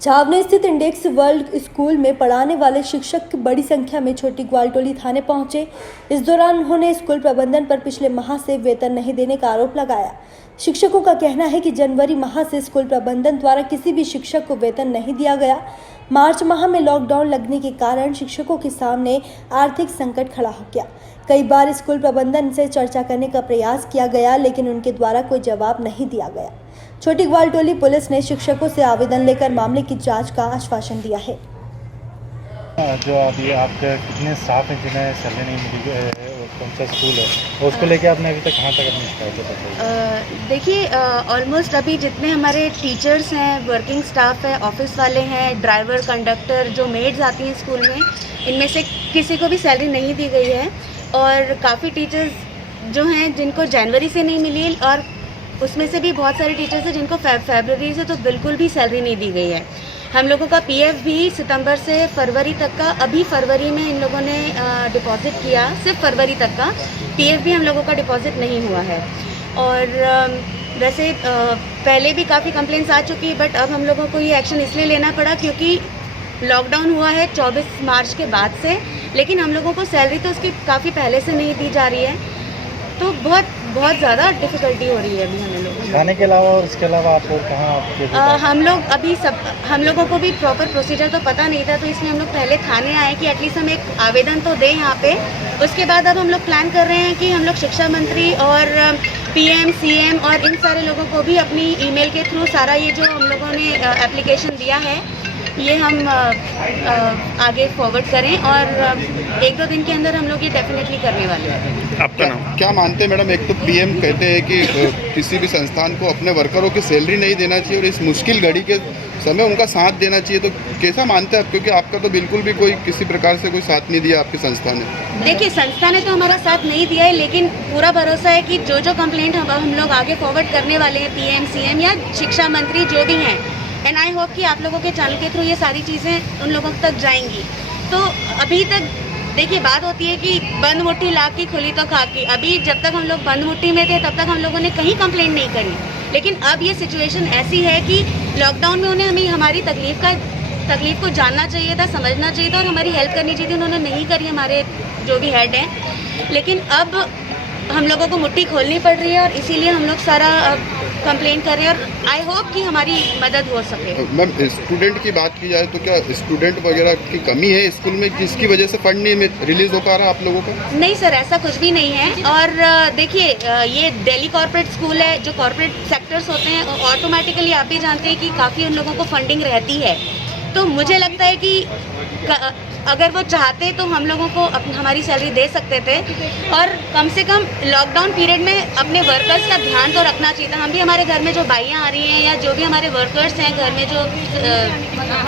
छावनी स्थित index world school में पढ़ाने वाले शिक्षक बड़ी संख्या में छोटी ग्वालटोली थाने पहुंचे। इस दौरान उन्होंने स्कूल प्रबंधन पर पिछले माह से वेतन नहीं देने का आरोप लगाया। शिक्षकों का कहना है कि जनवरी माह से स्कूल प्रबंधन द्वारा किसी भी शिक्षक को वेतन नहीं दिया गया। मार्च माह में लॉकडाउन लगने के कारण शिक्षकों के सामने आर्थिक संकट खड़ा हो गया। कई बार स्कूल प्रबंधन से चर्चा करने का प्रयास किया गया, लेकिन उनके द्वारा कोई जवाब नहीं दिया गया। छोटी ग्वालटोली पुलिस ने शिक्षकों से आवेदन लेकर मामले की जांच का आश्वासन दिया है। जो अभी आपके कितने स्टाफ हैं जिन्हें सैलरी नहीं मिली और कौन सा स्कूल है और उसको लेके आपने अभी तक कहाँ तक अपनी शिकायत बताई? देखिए, ऑलमोस्ट अभी जितने हमारे टीचर्स हैं, वर्किंग स्टाफ है, ऑफिस वाले हैं, ड्राइवर, कंडक्टर, जो मेड्स आती हैं स्कूल में, इनमें से किसी को भी सैलरी नहीं दी गई है। और काफ़ी टीचर्स जो हैं जिनको जनवरी से नहीं मिली, और उसमें से भी बहुत सारे टीचर्स हैं जिनको फरवरी से तो बिल्कुल भी सैलरी नहीं दी गई है। हम लोगों का पीएफ भी सितंबर से फरवरी तक का, अभी फरवरी में इन लोगों ने डिपॉजिट किया, सिर्फ फरवरी तक का पीएफ भी हम लोगों का डिपॉजिट नहीं हुआ है। और वैसे पहले भी काफ़ी कंप्लेंट्स आ चुकी है, बट अब हम लोगों को ये एक्शन इसलिए लेना पड़ा क्योंकि लॉकडाउन हुआ है 24 मार्च के बाद से, लेकिन हम लोगों को सैलरी तो उसकी काफ़ी पहले से नहीं दी जा रही है, तो बहुत ज़्यादा डिफ़िकल्टी हो रही है अभी हमें लोगों को। थाने के अलावा और इसके अलावा आप और कहाँ हम लोग अभी हम लोगों को भी प्रॉपर प्रोसीजर तो पता नहीं था, तो इसलिए हम लोग पहले थाने आए कि एटलीस्ट हम एक आवेदन तो दें यहाँ पे। उसके बाद अब हम लोग प्लान कर रहे हैं कि हम लोग शिक्षा मंत्री और पीएम, सीएम और इन सारे लोगों को भी अपनी ईमेल के थ्रू सारा ये जो हम लोगों ने एप्लीकेशन दिया है ये हम आगे फॉरवर्ड करें, और 1-2 दिन के अंदर हम लोग ये डेफिनेटली करने वाले हैं। आपका नाम क्या मानते हैं मैडम? एक तो पीएम कहते हैं कि किसी भी संस्थान को अपने वर्करों की सैलरी नहीं देना चाहिए और इस मुश्किल घड़ी के समय उनका साथ देना चाहिए, तो कैसा मानते हैं आप? क्योंकि आपका तो बिल्कुल भी कोई किसी प्रकार से कोई साथ नहीं दिया आपकी संस्था ने। देखिए, संस्था ने तो हमारा साथ नहीं दिया है, लेकिन पूरा भरोसा है कि जो कंप्लेंट हम लोग आगे फॉरवर्ड करने वाले हैं पीएम, सीएम या शिक्षा मंत्री जो भी हैं, एंड आई होप कि आप लोगों के चैनल के थ्रू ये सारी चीज़ें उन लोगों तक जाएंगी। तो अभी तक देखिए, बात होती है कि बंद मुट्ठी लाख की खुली तो खाकी। अभी जब तक हम लोग बंद मुट्ठी में थे तब तक हम लोगों ने कहीं कंप्लेंट नहीं करी, लेकिन अब ये सिचुएशन ऐसी है कि लॉकडाउन में उन्हें हमें हमारी तकलीफ को जानना चाहिए था, समझना चाहिए था और हमारी हेल्प करनी चाहिए थी। उन्होंने नहीं करी, हमारे जो भी हेड हैं। लेकिन अब हम लोगों को मुट्ठी खोलनी पड़ रही है और इसीलिए हम लोग सारा कंप्लेंट कर रहे हैं, और आई होप कि हमारी मदद हो सके। मैम, स्टूडेंट की बात की जाए तो क्या स्टूडेंट वगैरह की कमी है स्कूल में, जिसकी वजह से फंड नहीं रिलीज हो पा रहा आप लोगों का? नहीं सर, ऐसा कुछ भी नहीं है। और देखिए, ये दिल्ली कॉर्पोरेट स्कूल है, जो कॉर्पोरेट सेक्टर्स होते हैं ऑटोमेटिकली आप भी जानते हैं कि काफ़ी उन लोगों को फंडिंग रहती है। तो मुझे लगता है कि अगर वो चाहते तो हम लोगों को हमारी सैलरी दे सकते थे, और कम से कम लॉकडाउन पीरियड में अपने वर्कर्स का ध्यान तो रखना चाहिए था। हम भी हमारे घर में जो बाइयाँ आ रही हैं या जो भी हमारे वर्कर्स हैं घर में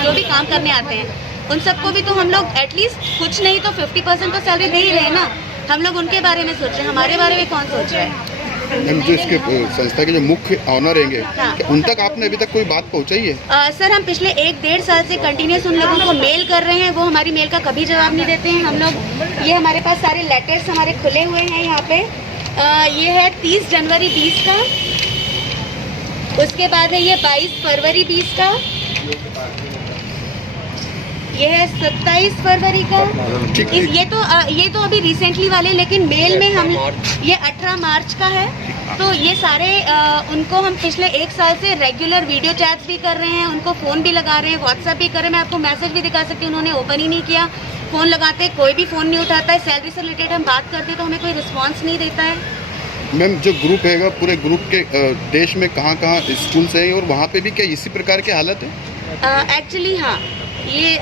जो भी काम करने आते हैं, उन सबको भी तो हम लोग एटलीस्ट कुछ नहीं तो 50% तो सैलरी दे ही रहे हैं ना। हम लोग उनके बारे में सोच रहे हैं, हमारे बारे में कौन सोच रहा है? मैम, जो इसके संस्था के जो मुख्य ऑनर रहेंगे, हाँ। उन तक आपने अभी तक कोई बात पहुंचाई है? सर, हम पिछले 1-1.5 साल से कंटिन्यूस उन लोगों को मेल कर रहे हैं, वो हमारी मेल का कभी जवाब नहीं देते हैं। हम लोग ये हमारे पास सारे लेटर्स हमारे खुले हुए हैं यहाँ पे। ये है 30 जनवरी 20 का, उसके बाद है ये 22 फरवरी 20 का, ये है 27 फरवरी का। ये तो अभी रिसेंटली वाले, लेकिन मेल में हम ये 18 मार्च का है। तो ये सारे उनको हम पिछले 1 साल से रेगुलर वीडियो चैट्स भी कर रहे हैं, उनको फ़ोन भी लगा रहे हैं, व्हाट्सएप भी कर रहे हैं। मैं आपको मैसेज भी दिखा सकती हूँ, उन्होंने ओपन ही नहीं किया। फ़ोन लगाते कोई भी फ़ोन नहीं उठाता है। सैलरी से रिलेटेड हम बात करते तो हमें कोई रिस्पॉन्स नहीं देता है। मैम, जो ग्रुप है पूरे ग्रुप के देश में कहाँ स्कूल है और वहाँ पे भी क्या इसी प्रकार की हालत है? एक्चुअली हाँ, ये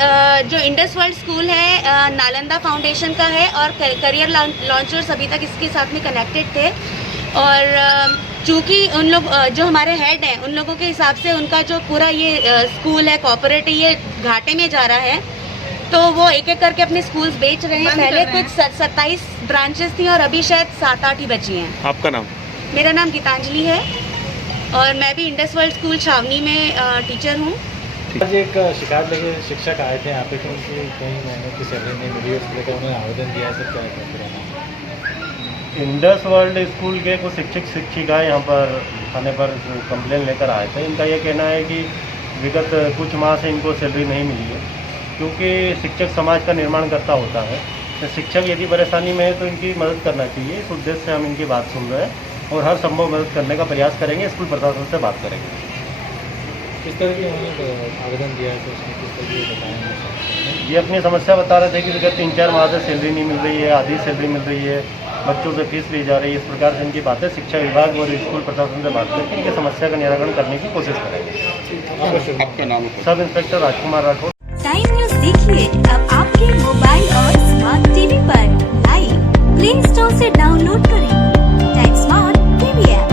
जो इंडस वर्ल्ड स्कूल है नालंदा फाउंडेशन का है, और करियर लॉन्चर्स अभी तक इसके साथ में कनेक्टेड थे। और चूँकि उन लोग जो हमारे हेड हैं, उन लोगों के हिसाब से उनका जो पूरा ये स्कूल है कॉर्पोरेट, ये घाटे में जा रहा है, तो वो एक-एक करके अपने स्कूल्स बेच रहे हैं। पहले कुछ 27 ब्रांचेस थी और अभी शायद 7-8 ही बची हैं। आपका नाम? मेरा नाम गीतांजलि है और मैं भी इंडस वर्ल्ड स्कूल छावनी में टीचर हूँ। आज एक शिकायत लेके शिक्षक आए थे यहाँ पे कि उनकी कई महीनों की सैलरी नहीं मिली, उसको लेकर उन्होंने आवेदन दिया है। सर, क्या है? इंडस वर्ल्ड स्कूल के कुछ शिक्षक शिक्षिकाएँ यहाँ पर थाने पर कंप्लेन लेकर आए थे। इनका ये कहना है कि विगत कुछ माह से इनको सैलरी नहीं मिली है, क्योंकि शिक्षक समाज का निर्माण करता होता है। तो शिक्षक यदि परेशानी में है तो इनकी मदद करना चाहिए। इस उद्देश्य से हम इनकी बात सुन रहे हैं और हर संभव मदद करने का प्रयास करेंगे। स्कूल प्रशासन से बात करेंगे। किस तरह की उन्होंने आवेदन दिया है तो उसमें किस तरह की बताएंगे? ये अपनी समस्या बता रहे थे कि विगत 3-4 माह से सैलरी नहीं मिल रही है, आधी सैलरी मिल रही है, बच्चों से फीस ली जा रही है। इस प्रकार से इनकी बातें शिक्षा विभाग और स्कूल प्रशासन से बात करके इनकी समस्या का निराकरण करने की कोशिश करेंगे। आपका नाम है? सब इंस्पेक्टर राजकुमार राठौर। टाइम न्यूज देखिए अब आपके मोबाइल और स्मार्ट टीवी पर लाइव प्ले स्टोर से डाउनलोड करें टाइम स्मार्ट टीवी ऐप।